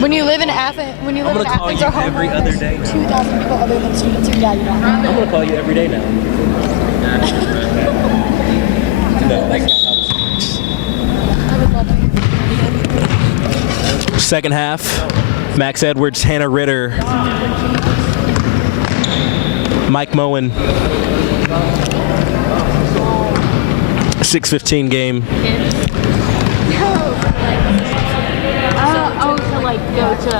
When you live in Athens, I'm gonna call you every other day now. 2,000 people other than students who you don't. I'm gonna call you every day now. No, that's not how this I would love to. Second half, Max Edwards, Hannah Ritter, Mike Moen. 6:15 game. Oh, to like go to.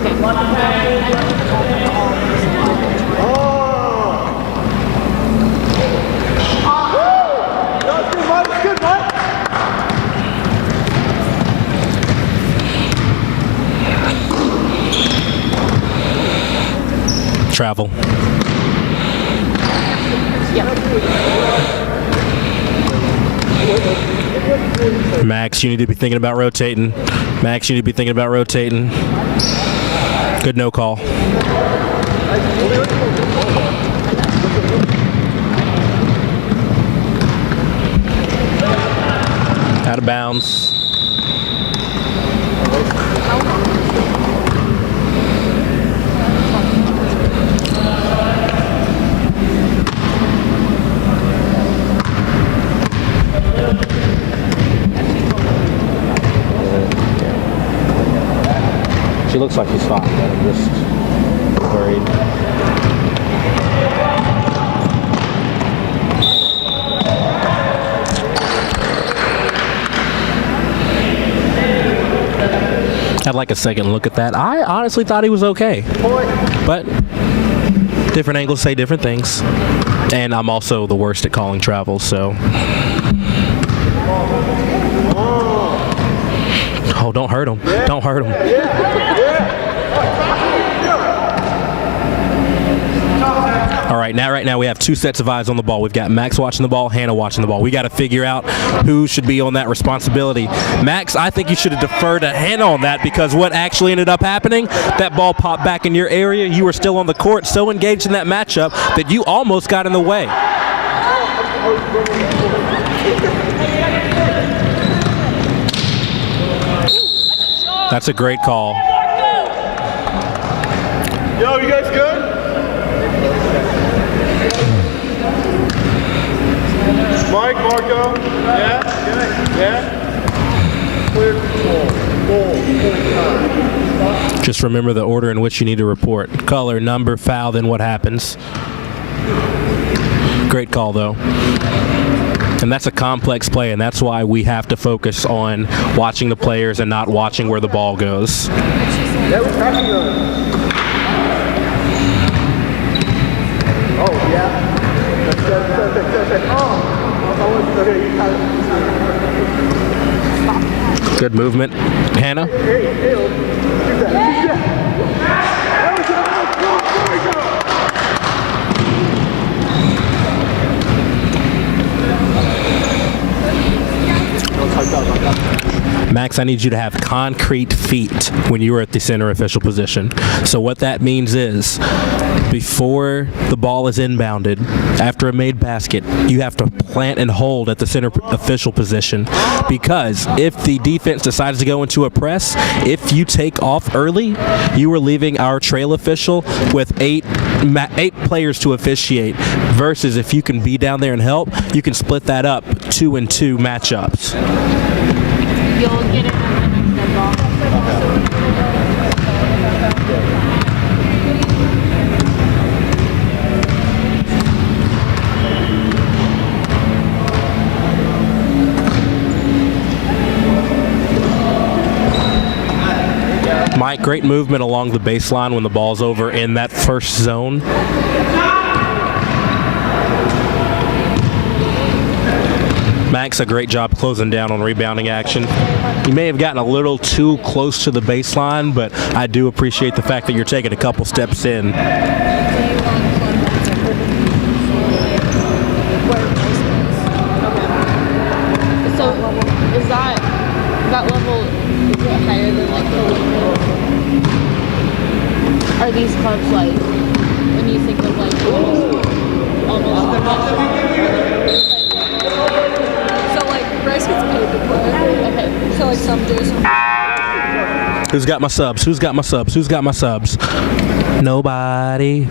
Okay. Travel. Max, you need to be thinking about rotating. Max, you need to be thinking about rotating. Good no call. Out of bounds. She looks like she's fine, but I'm just worried. I'd like a second look at that. I honestly thought he was okay, but different angles say different things. And I'm also the worst at calling travel, so. Oh, don't hurt him. Don't hurt him. All right, right now we have two sets of eyes on the ball. We've got Max watching the ball, Hannah watching the ball. We got to figure out who should be on that responsibility. Max, I think you should have deferred to Hannah on that, because what actually ended up happening, that ball popped back in your area. You were still on the court, so engaged in that matchup that you almost got in the way. That's a great call. Yo, you guys good? Mike, Marco? Yeah? Yeah? Clear control. Just remember the order in which you need to report. Color, number, foul, then what happens. Great call, though. And that's a complex play, and that's why we have to focus on watching the players and not watching where the ball goes. Yeah, we're tracking them. Oh, yeah. That's Good movement. Hannah? Max, I need you to have concrete feet when you are at the center official position. So what that means is, before the ball is inbounded, after a made basket, you have to plant and hold at the center official position, because if the defense decides to go into a press, if you take off early, you are leaving our trail official with eight players to officiate, versus if you can be down there and help, you can split that up 2-2 matchups. You'll get it on the next ball. Mike, great movement along the baseline when the ball's over in that first zone. Max, a great job closing down on rebounding action. You may have gotten a little too close to the baseline, but I do appreciate the fact that you're taking a couple steps in. So is that level, is it higher than like the level? Are these clubs like, when you think of like almost So like Bryce gets paid to play. okay. So like some do, some. Who's got my subs? Who's got my subs? Who's got my subs? Nobody.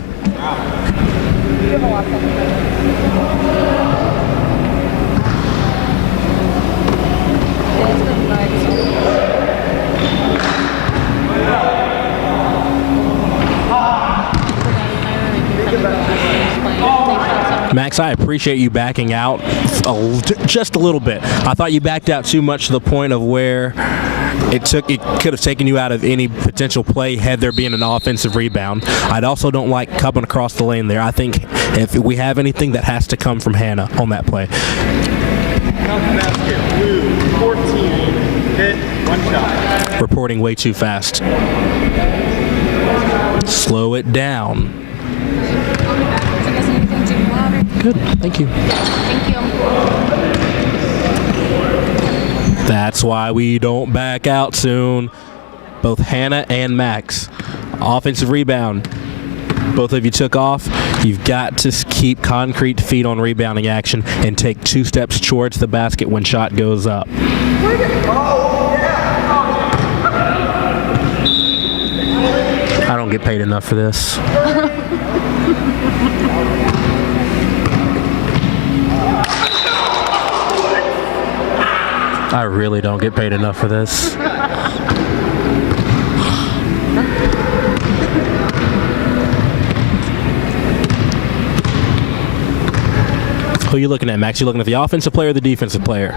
Max, I appreciate you backing out just a little bit. I thought you backed out too much to the point of where it could have taken you out of any potential play had there been an offensive rebound. I also don't like coming across the lane there. I think if we have anything, that has to come from Hannah on that play. Basket, blue, 14, hit, 1 shot. Reporting way too fast. Slow it down. Good, thank you. Thank you. That's why we don't back out soon. Both Hannah and Max. Offensive rebound. Both of you took off. You've got to keep concrete feet on rebounding action and take 2 steps towards the basket when shot goes up. I don't get paid enough for this. I really don't get paid enough for this. Who are you looking at, Max? You looking at the offensive player or the defensive player?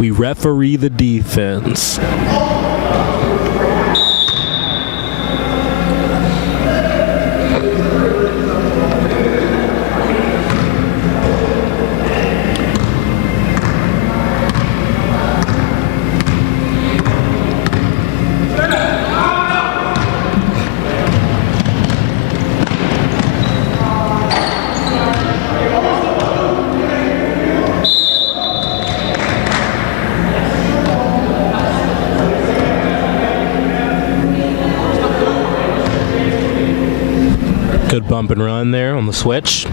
We referee the defense. Good bump and run there on the switch.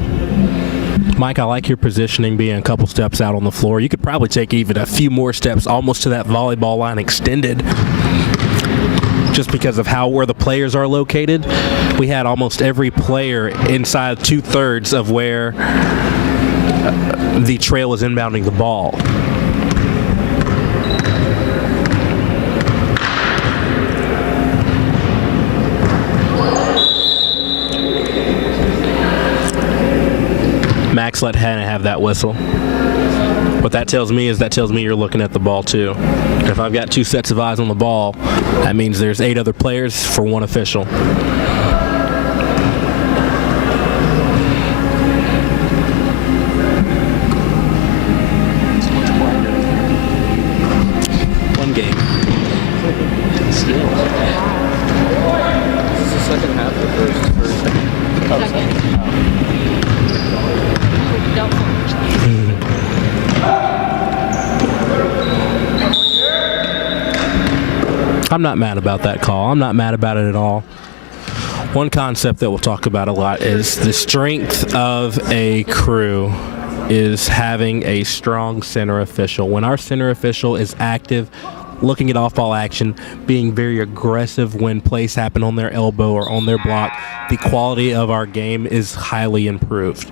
Mike, I like your positioning being a couple steps out on the floor. You could probably take even a few more steps almost to that volleyball line extended. Just because of where the players are located. We had almost every player inside 2/3 of where the trail was inbounding the ball. Max let Hannah have that whistle. What that tells me is you're looking at the ball too. If I've got 2 sets of eyes on the ball, that means there's 8 other players for 1 official. One game. Still. This is the second half of the first. Second. Don't. I'm not mad about that call. I'm not mad about it at all. One concept that we'll talk about a lot is the strength of a crew is having a strong center official. When our center official is active, looking at off-ball action, being very aggressive when plays happen on their elbow or on their block, the quality of our game is highly improved.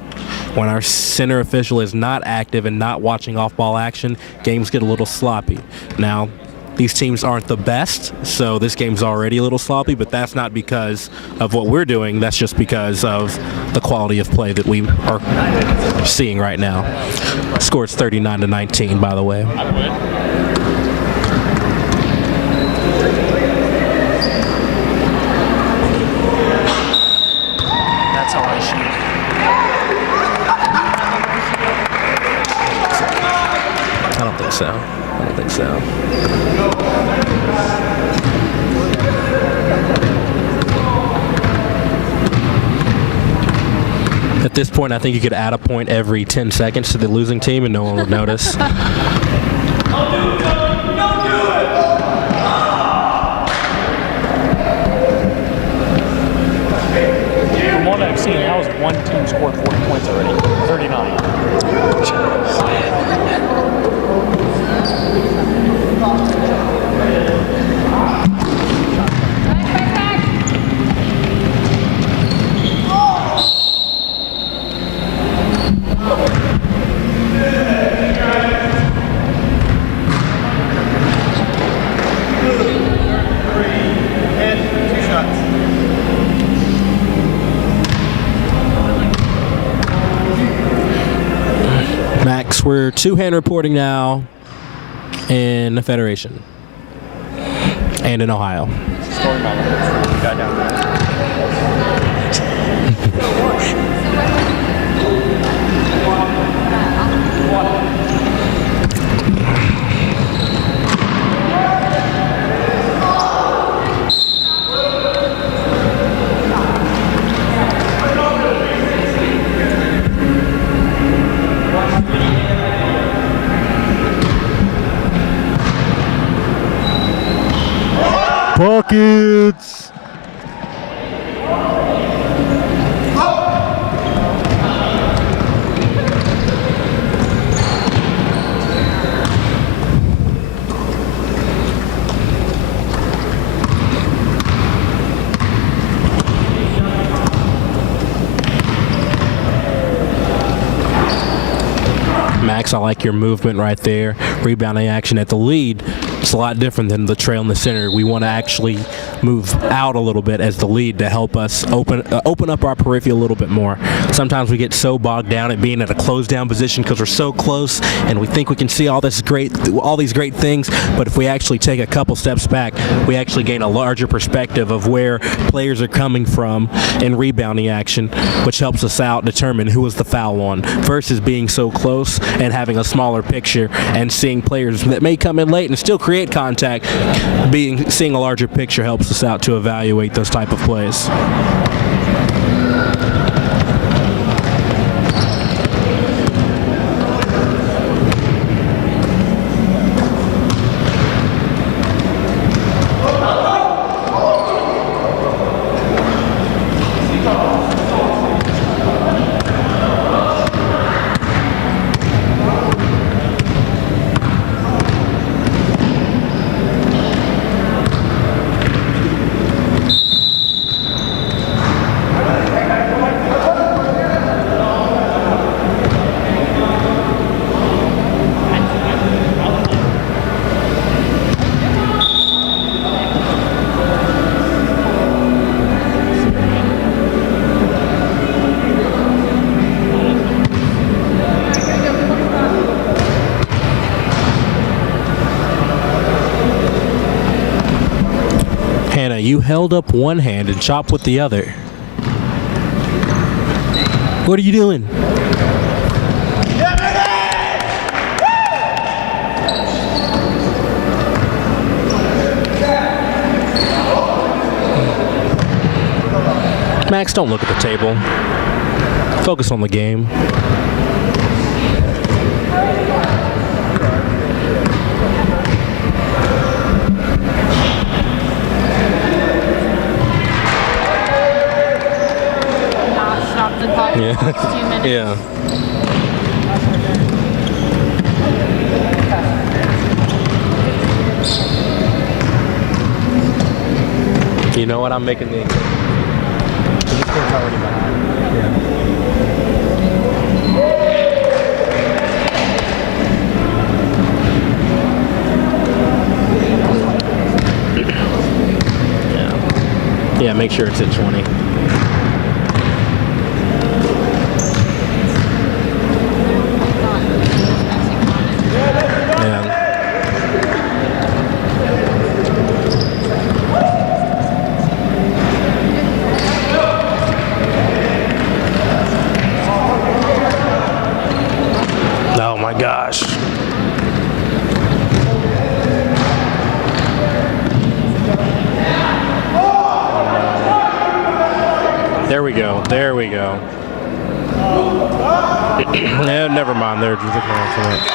When our center official is not active and not watching off-ball action, games get a little sloppy. Now, these teams aren't the best, so this game's already a little sloppy, but that's not because of what we're doing. That's just because of the quality of play that we are seeing right now. Score is 39-19, by the way. That's how I shoot. I don't think so. I don't think so. At this point, I think you could add a point every 10 seconds to the losing team and no one would notice. From what I've seen, how has one team scored 40 points already? 39. we're two-hand reporting now in the Federation and in Ohio. Story my level 4 guy down there. Buckets! Max, I like your movement right there. Rebounding action at the lead. It's a lot different than the trail in the center. We want to actually move out a little bit as the lead to help us open up our periphery a little bit more. Sometimes we get so bogged down at being at a closed down position because we're so close and we think we can see all these great things, but if we actually take a couple steps back, we actually gain a larger perspective of where players are coming from in rebounding action, which helps us out determine who was the foul on versus being so close and having a smaller picture and seeing players that may come in late and still create contact. Seeing a larger picture helps us out to evaluate those type of plays. Hannah, you held up one hand and chopped with the other. What are you doing? Max, don't look at the table. Focus on the game. Yeah. 16 minutes. Yeah. You know what? I'm making the. This one's already behind. Yeah. Yeah, make sure it's at 20. Oh my gosh. There we go. There we go. Yeah, never mind. They're just looking around for it.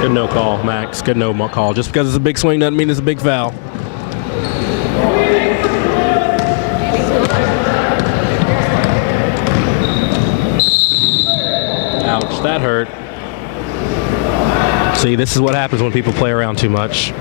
Good no call, Max. Good no call. Just because it's a big swing doesn't mean it's a big foul. Ouch, that hurt. See, this is what happens when people play around too much.